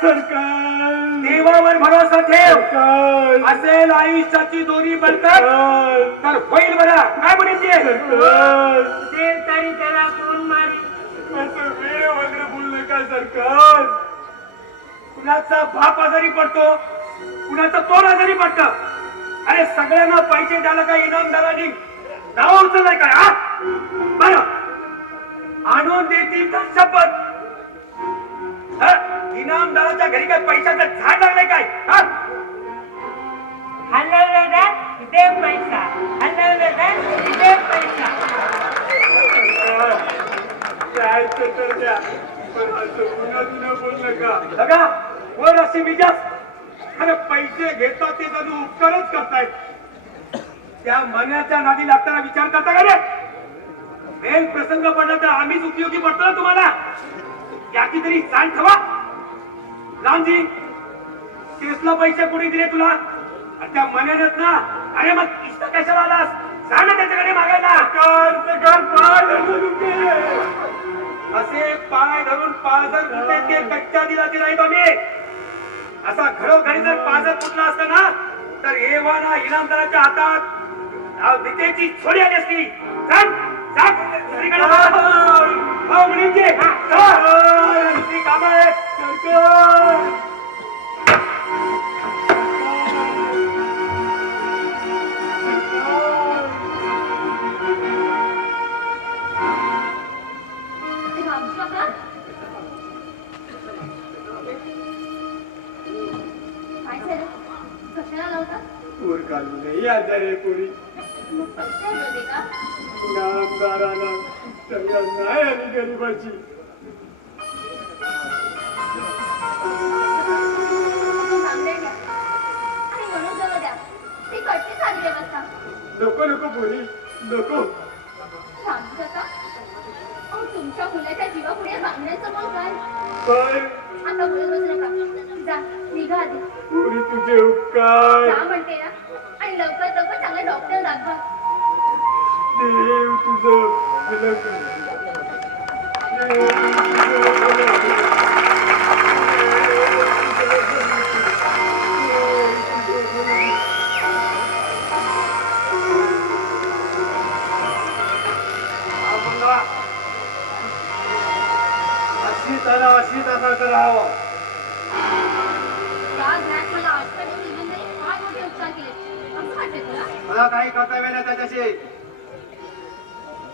सरकार देवावर भरोसा ठेव. सरकार असेल आयुष्याची दोरी बळकट तर होईल बरा. काय म्हणते सरकार देव तरी त्याला कोण मारी. असं वेळ वगैरे बोलू नका सरकार. कुणाचा बाप आजारी पडतो, कुणाचं तोंड आजारी पडत. अरे सगळ्यांना पैसे द्यायला काय इनामदारांनी नाव उचललाय काय? हा बर आणून देतील तर शपथ. इनामदाराच्या घरी काय पैशाचं झाड लागलंय काय? हा हलवलं ना देव पैसा, हलवलं ना देव पैसा. जायचं तर द्या, पण असं पुन्हा बोलू नका. बघा वर अशी विजास अरे पैसे घेतात ते जणू उपकारच करतायत. त्या मनाच्या नादी लागताना विचार करता का रे? मेल प्रसंग पडला तर आम्हीच उपयोगी पडतो ना तुम्हाला. याची तरी जाण ठेवा. रामजी केसला पैसे कोणी दिले तुला? आणि त्या मनानेच ना. अरे मग इष्ट कशाला आलास? सांग ना त्याच्याकडे मागायला. असे पाय धरून 5,000 रुपये कच्च्या दिलाची नाहीत आम्ही. असा घरोघरी जर 5,000 फुटला असता ना तर एव्हाना इनामदाराच्या हातात विकेची छोडी आली असती. सांग सांग दुसरीकडे काम आहे. नाही आजारी पोरी नामदाराला सगळ्या नाही आली गरीबाची. नको नको पोरी नको. तुमच्या मुलाच्या जीवापुढे मागण्याचं मग काय? पण आता बोलत बसू नका. जा निघा आधी. पोरी तुझे उपकार. जा म्हणते ना. आणि लवकर लवकर चांगला डॉक्टर दाखवा. देव तुझं भलं करू. देव तुझं भलं करू. अशी तसा करावं. मला काही कर्तव्य नाही त्याच्याशी.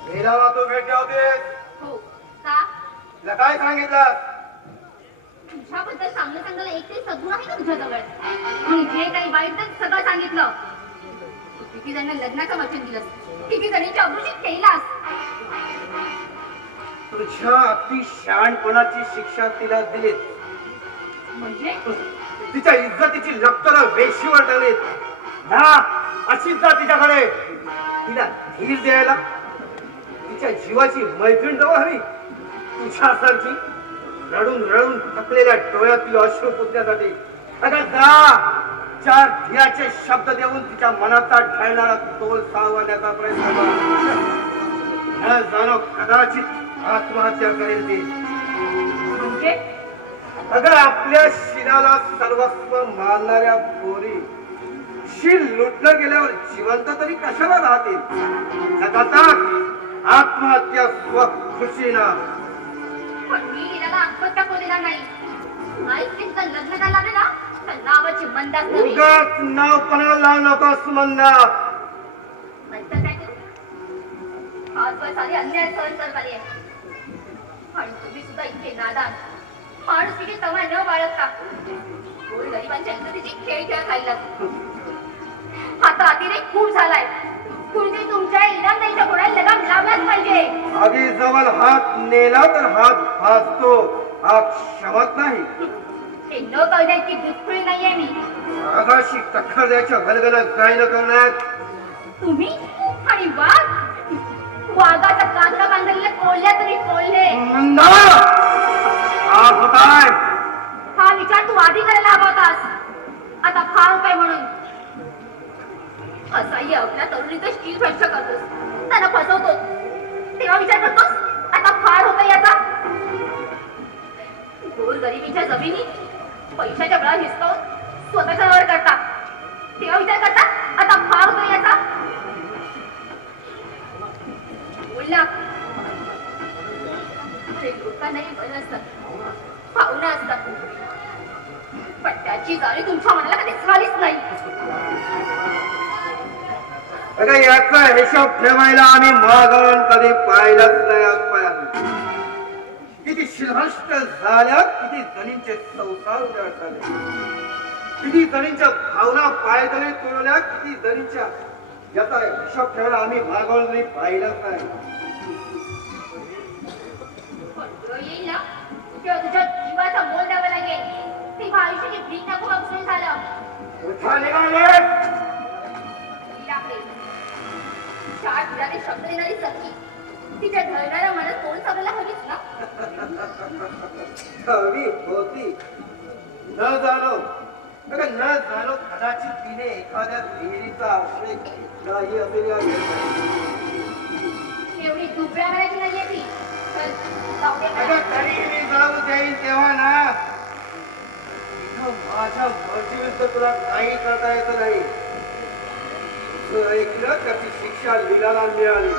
मेलाला तू भेट होतेस. हो का? तुला काय सांगितलं? तुझ्याबद्दल चांगलं चांगलं एक तरी सगळं आहे का तुझ्याजवळ? आणि जे काही वाईट ते सगळं सांगितलं. किती जण लग्नाचं वचन दिलं, किती जणीच्या अभिषेक केलास. तुझ्या अति शहाणपणाची शिक्षा तिला दिलीत. म्हणजे तिच्या इज्जतीची लक्तर वेशीवर टाकलीत ना. अशीच जा तिच्याकडे. तिला धीर द्यायला, तिच्या जीवाची मैत्रीण जवळ हवी. तुझ्यासारखी रडून रडून थकलेल्या डोळ्यातील अश्रू पुसण्यासाठी अगं जा. 4 धीराचे शब्द देऊन तिच्या मनाचा ढळणारा तोल सावरण्याचा प्रयत्न कर. जाणो कदाचित आत्महत्या करेल ती. म्हणजे अगं आपल्या शिराला सर्वस्व मानणाऱ्या पोरी शील लुटलं गेल्यावर जिवंत तरी कशाला राहतील? जगातात आत्महत्या स्वखुशीनं. पण मी हिला आत्महत्या केलेला नाही. तिचं लग्न झालं ना तर नावाची मंदाच नव्हे. उगाच नावपणा लावू नकोस मंदा. नंतर काय करू? आज वय सारी अन्याय सहन करत आली आहे. आणि तुम्ही सुद्धा इतके नादान माणूस किती तमा न बाळगता गोरगरिबांच्या इज्जतीची खेळ खेळ खायला. आता अतिरेक खूप झालाय. तुम्ही तुमच्या इनामदारीच्या घोड्याला लगाम लावलाच पाहिजे. आगी जवळ हात नेला तर हात भाजतो. हा क्षमत नाही. ते न कळण्याची दुष्फळी नाहीये मी. आगाशी टक्कर द्यायच्या घलगलात काय न करण्यात तुम्ही आणि वाघ. वाघाचा कांदा बांधलेल्या कोल्ह्या तरी कोल्हे. मंदा हा होताय. हा विचार तू आधी करायला हवा होतास. आता फार काय म्हणून असाही आपल्या तरुणीचं शील भ्रष्ट करतोस, त्यांना फसवतोस. तेव्हा विचार करतोस आता फार होतं याचा. गोरगरिबीच्या जमिनी ते लोकांनाही बरं असतात भावना असतात पण त्याची जाळी तुमच्या मनाला कधी झालीच नाही अगं याचा हिशोब ठेवायला आम्ही महागण कधी पाहिलाच नाही आजपर्यंत किती शिल्भष्ट झाल्या किती जणींचे संसार उजाड झाले किती जणींच्या भावना पायदळे तुळल्या किती जणींच्या याचा हिशोब ठेवायला आम्ही महागण कधी पाहिलाच नाही पण वेळ येईल ना तेव्हा तुझ्या जीवाचा मोल द्यावा लागेल तेव्हा आयुष्याची भीक नको अवसर झालं कुठं निघाले लागले चार फुलाने शब्द देणारी सखी तिच्या ढळणाऱ्या मनात तोंड चालवायला हवीच ना हवी होती न जाणो अगं न जाणो कदाचित तिने एखाद्या विहिरीचा आश्रय नाही असेल या एवढी दुबळ्या करायची नाहीये ती चल जाऊ दे मला. अगं तरी मी जाऊ देईन तेव्हा ना इथं माझ्या मर्जीविरुद्ध तुला काही करता येत नाही तुझं ऐकलं त्याची शिक्षा लीलाला मिळाली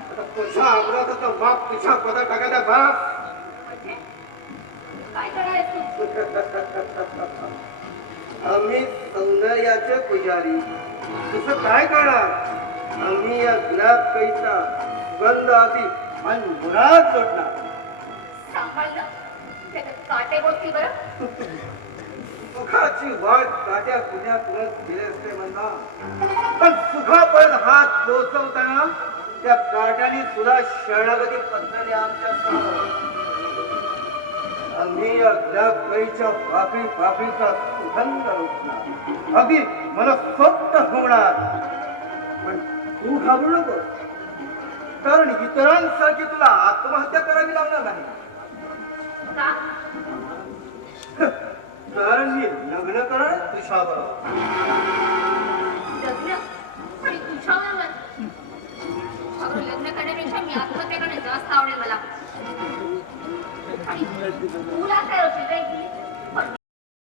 आता तुझ्या अपराधाचा माप तुझ्या पदा टाकायला बा म्हणजे काय करणार आहेस तू आम्ही सौंदर्याचे पुजारी तुझं काय करणार आम्ही या गुलाब कैसा सुगंध आधी आणि मुळात जोडणार सांभाळलं त्याच्यात काटे बोलती बरं सुखाची वाट काट्या कुण्या तुरंत गेले असते म्हणता पण सुखापर्यंत हात पोहोचवताना त्या काट्याने सुद्धा शरणागती पद्धतीने आमच्या समोर आम्ही या गुलाबबाईच्या पापीचा सुगंध रोखणार अगदी मनसोक्त होणार पण तू घाबरू नको कारण इतरांसारखी तुला आत्महत्या करावी लागणार नाही का कारण मी लग्न करणार तुझ्याबरोबर लग्न आणि तुझ्याबरोबर तुझ्याबरोबर लग्न करण्यापेक्षा मी आत्महत्या करणे जास्त आवडेल मला आणि तुला काय